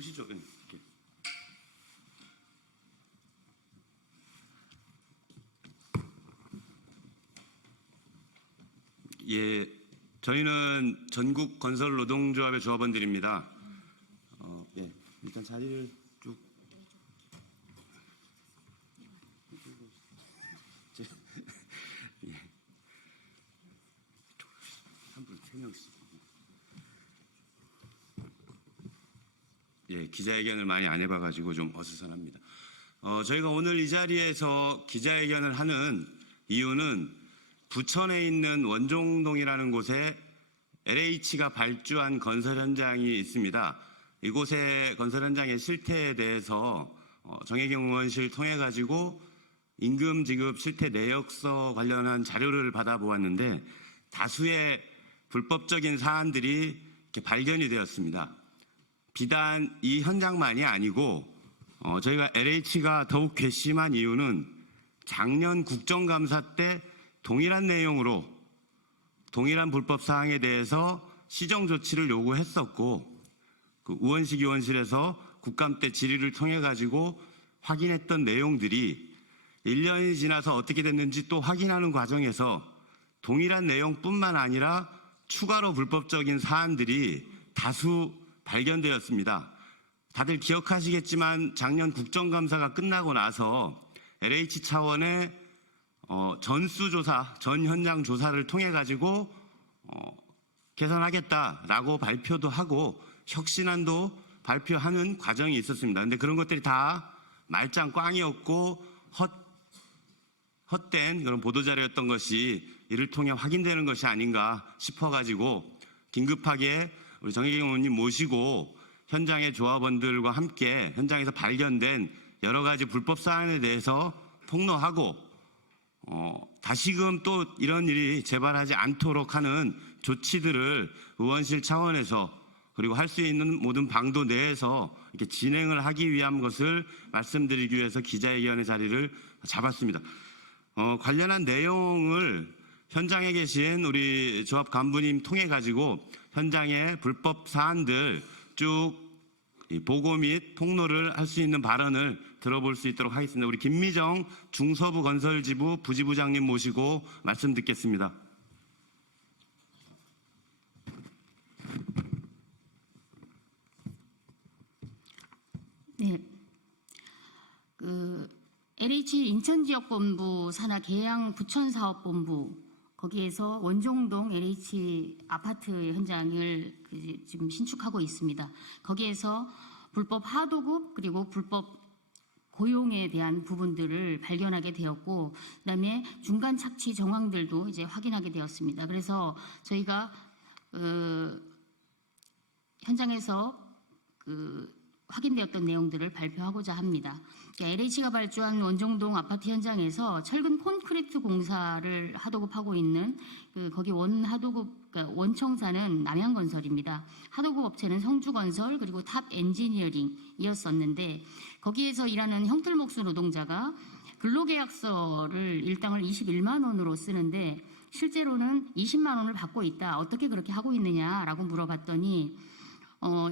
보시죠. 이렇게. 예, 저희는 전국 건설 노동조합의 조합원들입니다. 예, 일단 자리를 쭉. 예. 한 분, 3명씩. 예, 기자회견을 많이 안 해봐가지고 좀 어수선합니다. 저희가 오늘 이 자리에서 기자회견을 하는 이유는 부천에 있는 원종동이라는 곳에 LH가 발주한 건설 현장이 있습니다. 이곳의 건설 현장의 실태에 대해서 정혜경 의원실 통해 가지고 임금 지급 실태 내역서 관련한 자료를 받아보았는데 다수의 불법적인 사안들이 이렇게 발견이 되었습니다. 비단 이 현장만이 아니고 저희가 LH가 더욱 괘씸한 이유는 작년 국정감사 때 동일한 내용으로 동일한 불법 사항에 대해서 시정 조치를 요구했었고 그 우원식 의원실에서 국감 때 질의를 통해 가지고 확인했던 내용들이 1년이 지나서 어떻게 됐는지 또 확인하는 과정에서 동일한 내용뿐만 아니라 추가로 불법적인 사안들이 다수 발견되었습니다. 다들 기억하시겠지만 작년 국정감사가 끝나고 나서 LH 차원의 전수조사, 전 현장 조사를 통해 가지고 개선하겠다라고 발표도 하고 혁신안도 발표하는 과정이 있었습니다. 그런데 그런 것들이 다 말짱 꽝이었고 헛된 그런 보도자료였던 것이 이를 통해 확인되는 것이 아닌가 싶어가지고 긴급하게 우리 정혜경 의원님 모시고 현장의 조합원들과 함께 현장에서 발견된 여러 가지 불법 사안에 대해서 폭로하고 다시금 또 이런 일이 재발하지 않도록 하는 조치들을 의원실 차원에서 그리고 할 수 있는 모든 방도 내에서 이렇게 진행을 하기 위한 것을 말씀드리기 위해서 기자회견의 자리를 잡았습니다. 관련한 내용을 현장에 계신 우리 조합 간부님 통해 가지고 현장의 불법 사안들 쭉 보고 및 폭로를 할 수 있는 발언을 들어볼 수 있도록 하겠습니다. 우리 김미정 중서부 건설지부 부지부장님 모시고 말씀 듣겠습니다. 네, LH 인천지역본부 산하 계양 부천사업본부 거기에서 원종동 LH 아파트 현장을 지금 신축하고 있습니다. 거기에서 불법 하도급 그리고 불법 고용에 대한 부분들을 발견하게 되었고, 그다음에 중간 착취 정황들도 이제 확인하게 되었습니다. 그래서 저희가 현장에서 확인되었던 내용들을 발표하고자 합니다. LH가 발주한 원종동 아파트 현장에서 철근 콘크리트 공사를 하도급하고 있는 거기 원청사는 남양건설입니다. 하도급 업체는 성주건설 그리고 탑 엔지니어링이었었는데 거기에서 일하는 형틀목수 노동자가 근로계약서를 일당을 21만 원으로 쓰는데 실제로는 20만 원을 받고 있다. 어떻게 그렇게 하고 있느냐라고 물어봤더니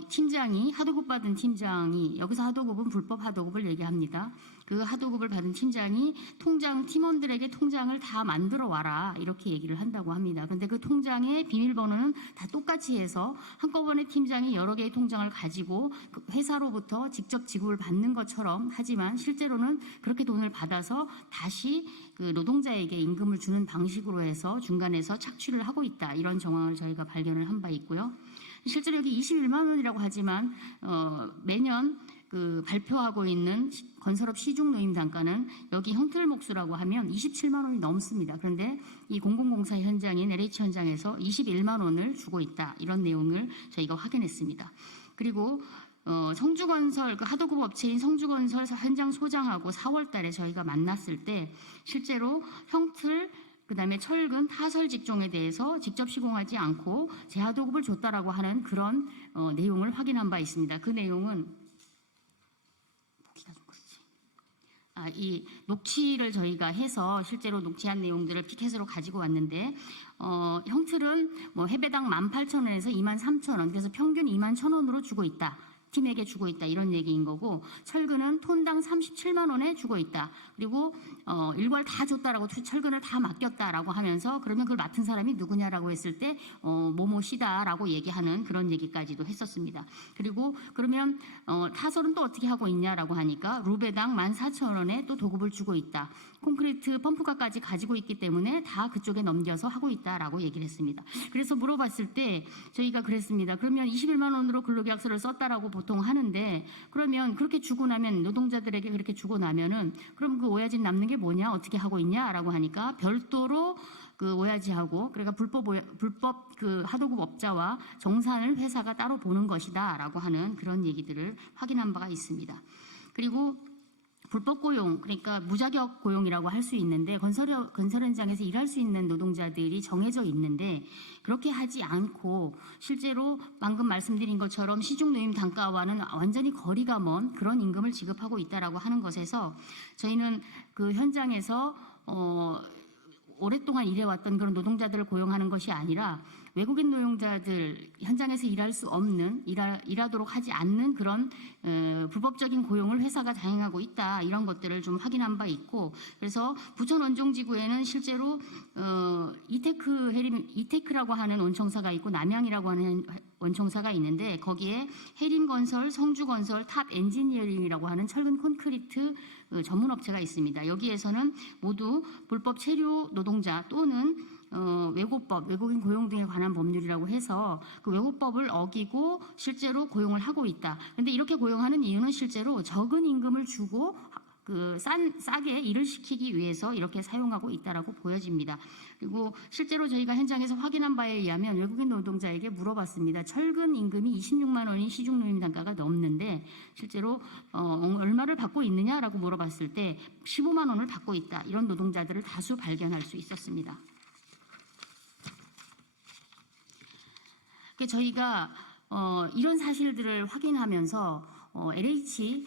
팀장이 하도급 받은 팀장이 여기서 하도급은 불법 하도급을 얘기합니다. 그 하도급을 받은 팀장이 팀원들에게 통장을 다 만들어 와라 이렇게 얘기를 한다고 합니다. 그런데 그 통장의 비밀번호는 다 똑같이 해서 한꺼번에 팀장이 여러 개의 통장을 가지고 그 회사로부터 직접 지급을 받는 것처럼 하지만 실제로는 그렇게 돈을 받아서 다시 그 노동자에게 임금을 주는 방식으로 해서 중간에서 착취를 하고 있다. 이런 정황을 저희가 발견을 한 바 있고요. 실제로 여기 21만 원이라고 하지만 매년 발표하고 있는 건설업 시중 노임 단가는 여기 형틀목수라고 하면 27만 원이 넘습니다. 그런데 이 공공공사 현장인 LH 현장에서 21만 원을 주고 있다. 이런 내용을 저희가 확인했습니다. 그리고 성주건설 하도급 업체인 성주건설 현장 소장하고 4월 달에 저희가 만났을 때 실제로 형틀 그다음에 철근 타설 직종에 대해서 직접 시공하지 않고 재하도급을 줬다라고 하는 그런 내용을 확인한 바 있습니다. 그 내용은 이 녹취를 저희가 해서 실제로 녹취한 내용들을 피켓으로 가지고 왔는데 형틀은 해배당 18,000원에서 23,000원 그래서 평균 21,000원으로 주고 있다. 팀에게 주고 있다 이런 얘기인 거고, 철근은 톤당 37만 원에 주고 있다. 그리고 일괄 다 줬다라고 철근을 다 맡겼다라고 하면서, 그러면 그걸 맡은 사람이 누구냐라고 했을 때 뭐뭐 씨다라고 얘기하는 그런 얘기까지도 했었습니다. 그리고 그러면 타설은 또 어떻게 하고 있냐라고 하니까 루베당 14,000원에 또 도급을 주고 있다. 콘크리트 펌프카까지 가지고 있기 때문에 다 그쪽에 넘겨서 하고 있다라고 얘기를 했습니다. 그래서 물어봤을 때 저희가 그랬습니다. 그러면 21만 원으로 근로계약서를 썼다라고 보통 하는데, 그러면 그렇게 주고 나면, 노동자들에게 그렇게 주고 나면은 그럼 그 오야지 남는 게 뭐냐, 어떻게 하고 있냐라고 하니까 별도로 그 오야지하고, 그러니까 불법 그 하도급 업자와 정산을 회사가 따로 보는 것이다라고 하는 그런 얘기들을 확인한 바가 있습니다. 그리고 불법 고용, 그러니까 무자격 고용이라고 할 수 있는데, 건설 현장에서 일할 수 있는 노동자들이 정해져 있는데, 그렇게 하지 않고 실제로 방금 말씀드린 것처럼 시중노임 단가와는 완전히 거리가 먼 그런 임금을 지급하고 있다라고 하는 것에서, 저희는 그 현장에서 오랫동안 일해왔던 그런 노동자들을 고용하는 것이 아니라 외국인 노동자들, 현장에서 일할 수 없는, 일하도록 하지 않는 그런 불법적인 고용을 회사가 자행하고 있다, 이런 것들을 좀 확인한 바 있고, 그래서 부천 원종지구에는 실제로 이테크라고 하는 원청사가 있고 남양이라고 하는 원청사가 있는데, 거기에 해림건설, 성주건설, 탑 엔지니어링이라고 하는 철근 콘크리트 전문 업체가 있습니다. 여기에서는 모두 불법 체류 노동자 또는 외고법, 외국인 고용 등에 관한 법률이라고 해서 그 외고법을 어기고 실제로 고용을 하고 있다. 그런데 이렇게 고용하는 이유는 실제로 적은 임금을 주고 싸게 일을 시키기 위해서 이렇게 사용하고 있다라고 보여집니다. 그리고 실제로 저희가 현장에서 확인한 바에 의하면 외국인 노동자에게 물어봤습니다. 철근 임금이 26만 원이 시중노임 단가가 넘는데 실제로 얼마를 받고 있느냐라고 물어봤을 때 15만 원을 받고 있다. 이런 노동자들을 다수 발견할 수 있었습니다. 저희가 이런 사실들을 확인하면서 LH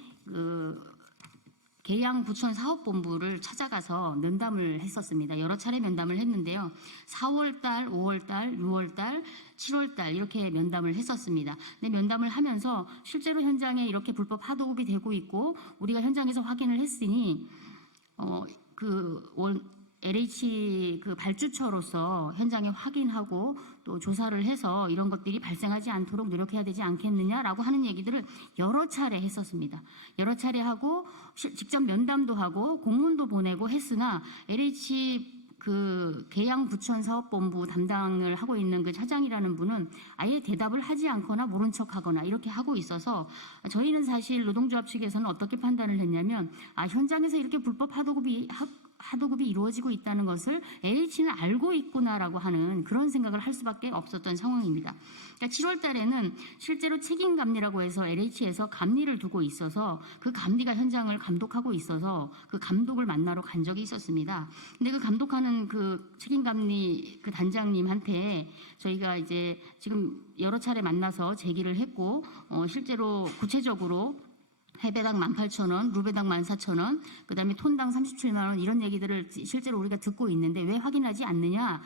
계양 부천 사업본부를 찾아가서 면담을 했었습니다. 여러 차례 면담을 했는데요. 4월달, 5월달, 6월달, 7월달 이렇게 면담을 했었습니다. 근데 면담을 하면서 실제로 현장에 이렇게 불법 하도급이 되고 있고, 우리가 현장에서 확인을 했으니 LH 발주처로서 현장에 확인하고 또 조사를 해서 이런 것들이 발생하지 않도록 노력해야 되지 않겠느냐라고 하는 얘기들을 여러 차례 했었습니다. 여러 차례 하고 직접 면담도 하고 공문도 보내고 했으나 LH 계양 부천 사업본부 담당을 하고 있는 그 차장이라는 분은 아예 대답을 하지 않거나 모른 척하거나 이렇게 하고 있어서, 저희는 사실 노동조합 측에서는 어떻게 판단을 했냐면, 현장에서 이렇게 불법 하도급이 이루어지고 있다는 것을 LH는 알고 있구나라고 하는 그런 생각을 할 수밖에 없었던 상황입니다. 그러니까 7월 달에는 실제로 책임감리라고 해서 LH에서 감리를 두고 있어서 그 감리가 현장을 감독하고 있어서 그 감독을 만나러 간 적이 있었습니다. 근데 그 감독하는 그 책임감리 그 단장님한테 저희가 이제 지금 여러 차례 만나서 제기를 했고, 실제로 구체적으로 해배당 18,000원, 루베당 14,000원, 그 다음에 톤당 37만 원 이런 얘기들을 실제로 우리가 듣고 있는데 왜 확인하지 않느냐,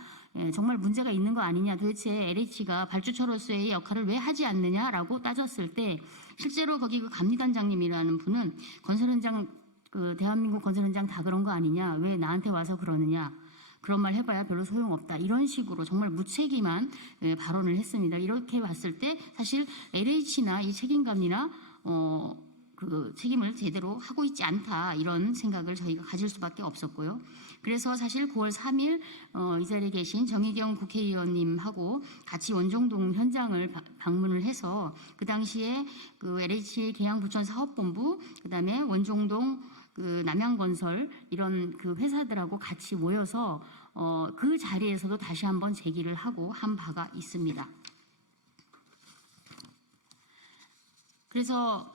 정말 문제가 있는 거 아니냐, 도대체 LH가 발주처로서의 역할을 왜 하지 않느냐라고 따졌을 때, 실제로 거기 그 감리단장님이라는 분은 건설 현장, 대한민국 건설 현장 다 그런 거 아니냐, 왜 나한테 와서 그러느냐, 그런 말 해봐야 별로 소용없다, 이런 식으로 정말 무책임한 발언을 했습니다. 이렇게 봤을 때 사실 LH나 이 책임감리나 책임을 제대로 하고 있지 않다, 이런 생각을 저희가 가질 수밖에 없었고요. 그래서 사실 9월 3일 이 자리에 계신 정의경 국회의원님하고 같이 원종동 현장을 방문을 해서 그 당시에 LH 계양 부천 사업본부, 그다음에 원종동 남양건설 이런 회사들하고 같이 모여서 그 자리에서도 다시 한번 제기를 하고 한 바가 있습니다. 그래서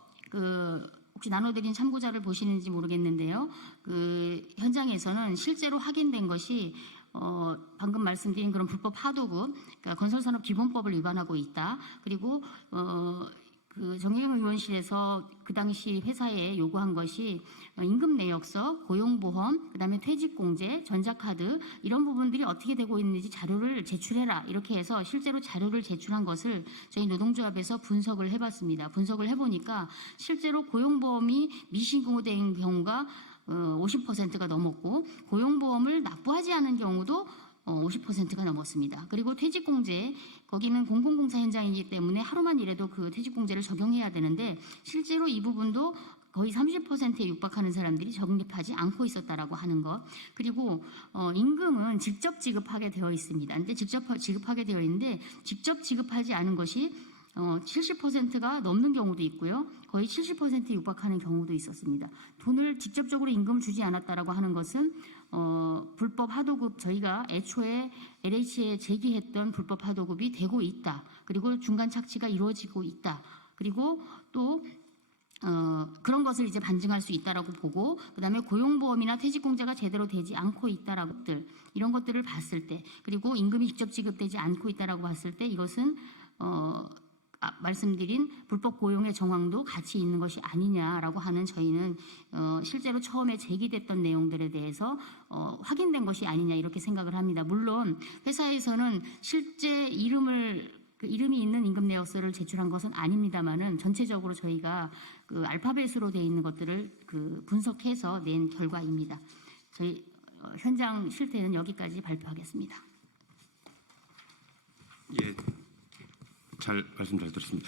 혹시 나눠드린 참고자를 보시는지 모르겠는데요. 현장에서는 실제로 확인된 것이 방금 말씀드린 그런 불법 하도급, 그러니까 건설산업기본법을 위반하고 있다. 그리고 그 정혜경 의원실에서 그 당시 회사에 요구한 것이 임금 내역서, 고용보험, 그다음에 퇴직공제, 전자카드 이런 부분들이 어떻게 되고 있는지 자료를 제출해라 이렇게 해서 실제로 자료를 제출한 것을 저희 노동조합에서 분석을 해봤습니다. 분석을 해보니까 실제로 고용보험이 미신고된 경우가 50%가 넘었고 고용보험을 납부하지 않은 경우도 50%가 넘었습니다. 그리고 퇴직공제, 거기는 공공공사 현장이기 때문에 하루만 일해도 그 퇴직공제를 적용해야 되는데 실제로 이 부분도 거의 30%에 육박하는 사람들이 적립하지 않고 있었다라고 하는 것. 그리고 임금은 직접 지급하게 되어 있습니다. 근데 직접 지급하게 되어 있는데 직접 지급하지 않은 것이 70%가 넘는 경우도 있고요. 거의 70%에 육박하는 경우도 있었습니다. 돈을 직접적으로 임금을 주지 않았다라고 하는 것은 불법 하도급 저희가 애초에 LH에 제기했던 불법 하도급이 되고 있다. 그리고 중간 착취가 이루어지고 있다. 그리고 또 그런 것을 이제 반증할 수 있다라고 보고 그다음에 고용보험이나 퇴직공제가 제대로 되지 않고 있다라고 이런 것들을 봤을 때 그리고 임금이 직접 지급되지 않고 있다라고 봤을 때 이것은 말씀드린 불법 고용의 정황도 같이 있는 것이 아니냐라고 하는 저희는 실제로 처음에 제기됐던 내용들에 대해서 확인된 것이 아니냐 이렇게 생각을 합니다. 물론 회사에서는 실제 이름이 있는 임금 내역서를 제출한 것은 아닙니다만은 전체적으로 저희가 그 알파벳으로 되어 있는 것들을 그 분석해서 낸 결과입니다. 저희 현장 실태는 여기까지 발표하겠습니다. 예, 말씀 잘 들었습니다.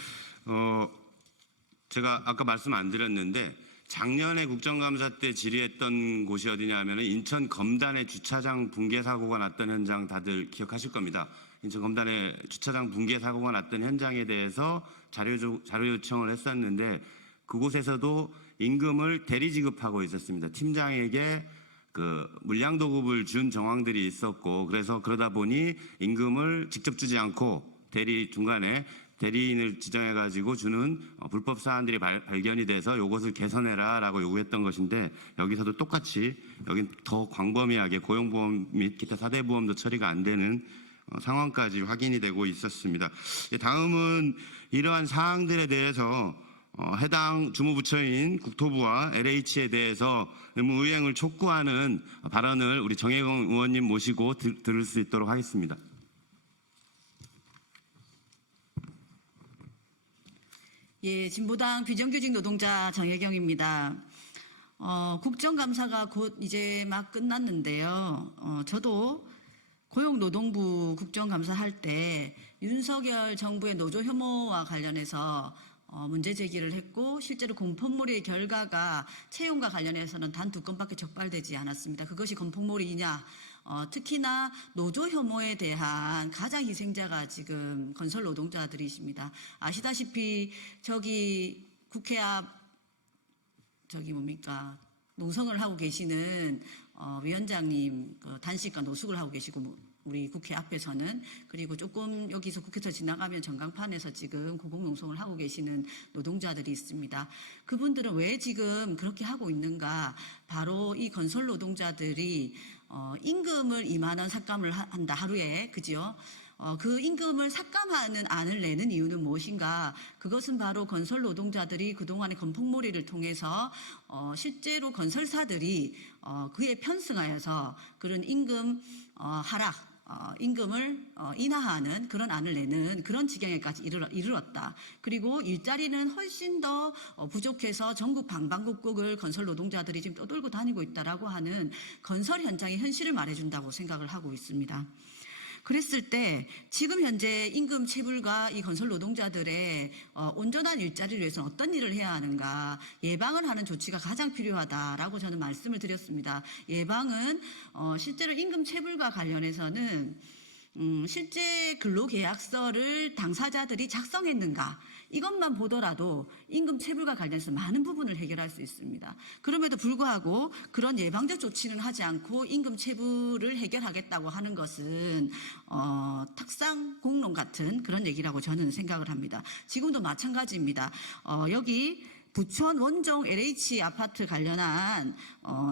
제가 아까 말씀 안 드렸는데 작년에 국정감사 때 질의했던 곳이 어디냐 하면은 인천 검단의 주차장 붕괴 사고가 났던 현장 다들 기억하실 겁니다. 인천 검단의 주차장 붕괴 사고가 났던 현장에 대해서 자료 요청을 했었는데 그곳에서도 임금을 대리 지급하고 있었습니다. 팀장에게 그 물량 도급을 준 정황들이 있었고 그러다 보니 임금을 직접 주지 않고 중간에 대리인을 지정해가지고 주는 불법 사안들이 발견이 돼서 이것을 개선해라라고 요구했던 것인데 여기서도 똑같이 여긴 더 광범위하게 고용보험 및 기타 사대보험도 처리가 안 되는 상황까지 확인이 되고 있었습니다. 다음은 이러한 사항들에 대해서 해당 주무부처인 국토부와 LH에 대해서 의무이행을 촉구하는 발언을 우리 정혜경 의원님 모시고 들을 수 있도록 하겠습니다. 예, 진보당 비정규직 노동자 정혜경입니다. 국정감사가 곧 이제 막 끝났는데요. 저도 고용노동부 국정감사 할 때 윤석열 정부의 노조 혐오와 관련해서 문제 제기를 했고 실제로 공포몰이의 결과가 채용과 관련해서는 단 2건밖에 적발되지 않았습니다. 그것이 건폭몰이냐? 특히나 노조 혐오에 대한 가장 희생자가 지금 건설 노동자들이십니다. 아시다시피 저기 국회 앞 농성을 하고 계시는 위원장님 단식과 노숙을 하고 계시고 우리 국회 앞에서는 그리고 조금 여기서 국회에서 지나가면 전광판에서 지금 고공농성을 하고 계시는 노동자들이 있습니다. 그분들은 왜 지금 그렇게 하고 있는가? 바로 이 건설 노동자들이 임금을 2만 원 삭감을 한다 하루에 그죠? 그 임금을 삭감하는 안을 내는 이유는 무엇인가? 그것은 바로 건설 노동자들이 그동안의 건폭몰이를 통해서 실제로 건설사들이 그에 편승하여서 그런 임금 하락 임금을 인하하는 그런 안을 내는 그런 지경에까지 이르렀다. 그리고 일자리는 훨씬 더 부족해서 전국 방방곡곡을 건설 노동자들이 지금 떠돌고 다니고 있다라고 하는 건설 현장의 현실을 말해준다고 생각을 하고 있습니다. 그랬을 때 지금 현재 임금 체불과 이 건설 노동자들의 온전한 일자리를 위해서 어떤 일을 해야 하는가 예방을 하는 조치가 가장 필요하다라고 저는 말씀을 드렸습니다. 예방은 실제로 임금 체불과 관련해서는 실제 근로계약서를 당사자들이 작성했는가 이것만 보더라도 임금 체불과 관련해서 많은 부분을 해결할 수 있습니다. 그럼에도 불구하고 그런 예방적 조치는 하지 않고 임금 체불을 해결하겠다고 하는 것은 탁상 공론 같은 그런 얘기라고 저는 생각을 합니다. 지금도 마찬가지입니다. 여기 부천 원종 LH 아파트 관련한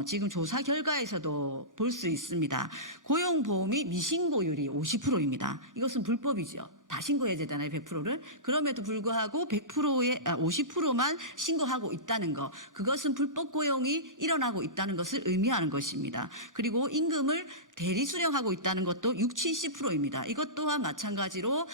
지금 조사 결과에서도 볼 수 있습니다. 고용보험이 미신고율이 50%입니다. 이것은 불법이죠. 다 신고해야 되잖아요, 100%를. 그럼에도 불구하고 50%만 신고하고 있다는 거. 그것은 불법 고용이 일어나고 있다는 것을 의미하는 것입니다. 그리고 임금을 대리 수령하고 있다는 것도 70~70%입니다. 이것 또한 마찬가지로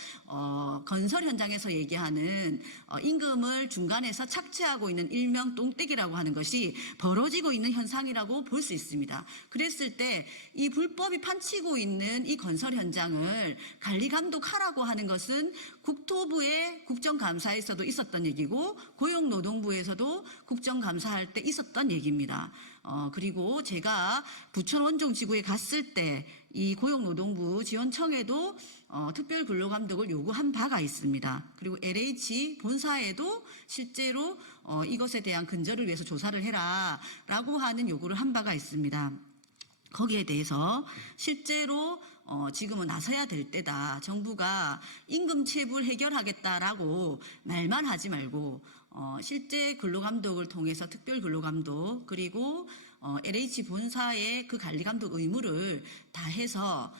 건설 현장에서 얘기하는 임금을 중간에서 착취하고 있는 일명 똥떼기라고 하는 것이 벌어지고 있는 현상이라고 볼 수 있습니다. 그랬을 때 이 불법이 판치고 있는 이 건설 현장을 관리 감독하라고 하는 것은 국토부의 국정감사에서도 있었던 얘기고 고용노동부에서도 국정감사할 때 있었던 얘기입니다. 그리고 제가 부천 원종지구에 갔을 때 이 고용노동부 지원청에도 특별근로감독을 요구한 바가 있습니다. 그리고 LH 본사에도 실제로 이것에 대한 근절을 위해서 조사를 해라라고 하는 요구를 한 바가 있습니다. 거기에 대해서 실제로 지금은 나서야 될 때다. 정부가 임금 체불 해결하겠다라고 말만 하지 말고 실제 근로감독을 통해서 특별근로감독 그리고 LH 본사의 그 관리감독 의무를 다해서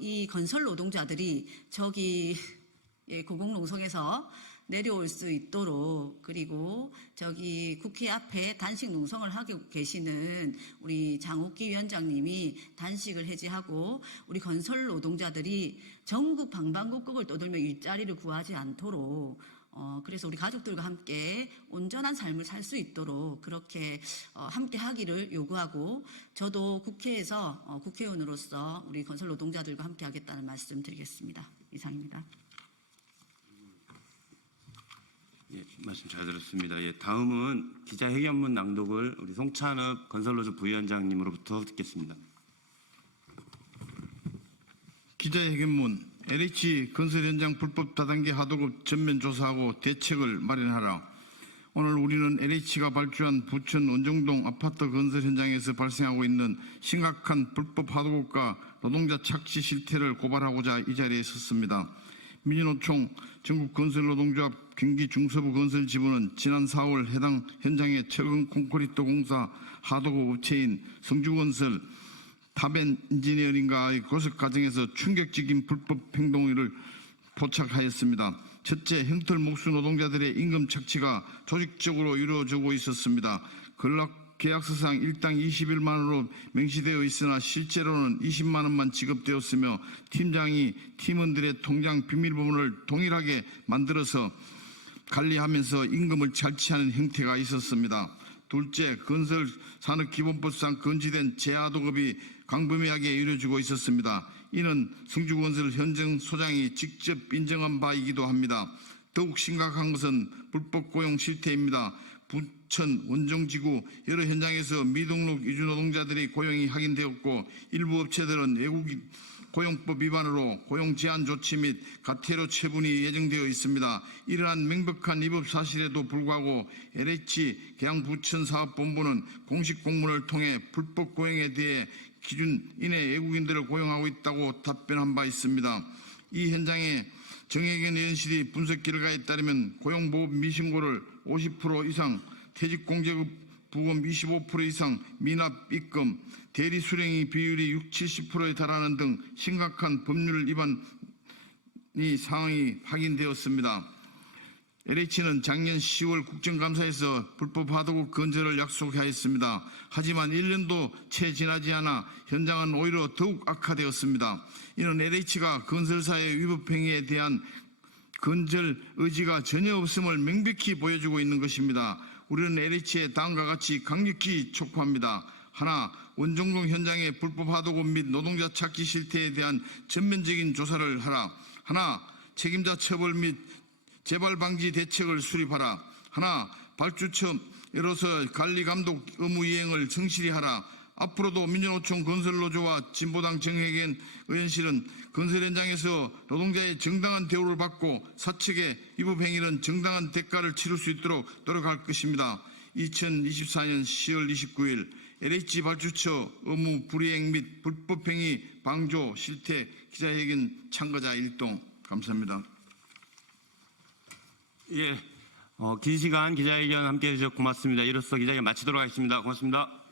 이 건설 노동자들이 저기 고공농성에서 내려올 수 있도록 그리고 저기 국회 앞에 단식 농성을 하고 계시는 우리 장옥기 위원장님이 단식을 해제하고 우리 건설 노동자들이 전국 방방곡곡을 떠돌며 일자리를 구하지 않도록 그래서 우리 가족들과 함께 온전한 삶을 살 수 있도록 그렇게 함께 하기를 요구하고 저도 국회에서 국회의원으로서 우리 건설 노동자들과 함께 하겠다는 말씀 드리겠습니다. 이상입니다. 예, 말씀 잘 들었습니다. 예, 다음은 기자회견문 낭독을 우리 송찬읍 건설노조 부위원장님으로부터 듣겠습니다. 기자회견문 LH 건설 현장 불법 다단계 하도급 전면 조사하고 대책을 마련하라. 오늘 우리는 LH가 발주한 부천 원정동 아파트 건설 현장에서 발생하고 있는 심각한 불법 하도급과 노동자 착취 실태를 고발하고자 이 자리에 섰습니다. 민주노총 전국건설노동조합 경기 중서부 건설지부는 지난 4월 해당 현장의 철근 콘크리트 공사 하도급 업체인 성주건설 탑엔지니어링과의 고속 과정에서 충격적인 불법 행동을 포착하였습니다. 첫째, 형틀 목수 노동자들의 임금 착취가 조직적으로 이루어지고 있었습니다. 계약서상 일당 21만 원으로 명시되어 있으나 실제로는 20만 원만 지급되었으며 팀장이 팀원들의 통장 비밀번호를 동일하게 만들어서 관리하면서 임금을 착취하는 형태가 있었습니다. 둘째, 건설산업기본법상 금지된 재하도급이 광범위하게 이루어지고 있었습니다. 이는 성주건설 현장 소장이 직접 인정한 바이기도 합니다. 더욱 심각한 것은 불법 고용 실태입니다. 부천 원정지구 여러 현장에서 미등록 이주 노동자들이 고용이 확인되었고 일부 업체들은 외국인 고용법 위반으로 고용 제한 조치 및 가태료 처분이 예정되어 있습니다. 이러한 명백한 위법 사실에도 불구하고 LH 계양부천사업본부는 공식 공문을 통해 불법 고용에 대해 기준 이내 외국인들을 고용하고 있다고 답변한 바 있습니다. 이 현장에 정혜견 의원실이 분석 결과에 따르면 고용보험 미신고를 50% 이상, 퇴직공제급 부금 25% 이상, 미납 입금, 대리 수령의 비율이 60~70%에 달하는 등 심각한 법률 위반 상황이 확인되었습니다. LH는 작년 10월 국정감사에서 불법 하도급 건절을 약속하였습니다. 하지만 1년도 채 지나지 않아 현장은 오히려 더욱 악화되었습니다. 이는 LH가 건설사의 위법 행위에 대한 건절 의지가 전혀 없음을 명백히 보여주고 있는 것입니다. 우리는 LH의 다음과 같이 강력히 촉구합니다. 하나, 원정동 현장의 불법 하도급 및 노동자 착취 실태에 대한 전면적인 조사를 하라. 하나, 책임자 처벌 및 재발 방지 대책을 수립하라. 하나, 발주처로서 관리 감독 의무 이행을 성실히 하라. 앞으로도 민주노총 건설노조와 진보당 정혜견 의원실은 건설 현장에서 노동자의 정당한 대우를 받고 사측의 위법 행위는 정당한 대가를 치를 수 있도록 노력할 것입니다. 2024년 10월 29일 LH 발주처 의무 불이행 및 불법 행위 방조 실태 기자회견 참가자 1동. 감사합니다. 예, 긴 시간 기자회견 함께해 주셔서 고맙습니다. 이로써 기자회견 마치도록 하겠습니다. 고맙습니다.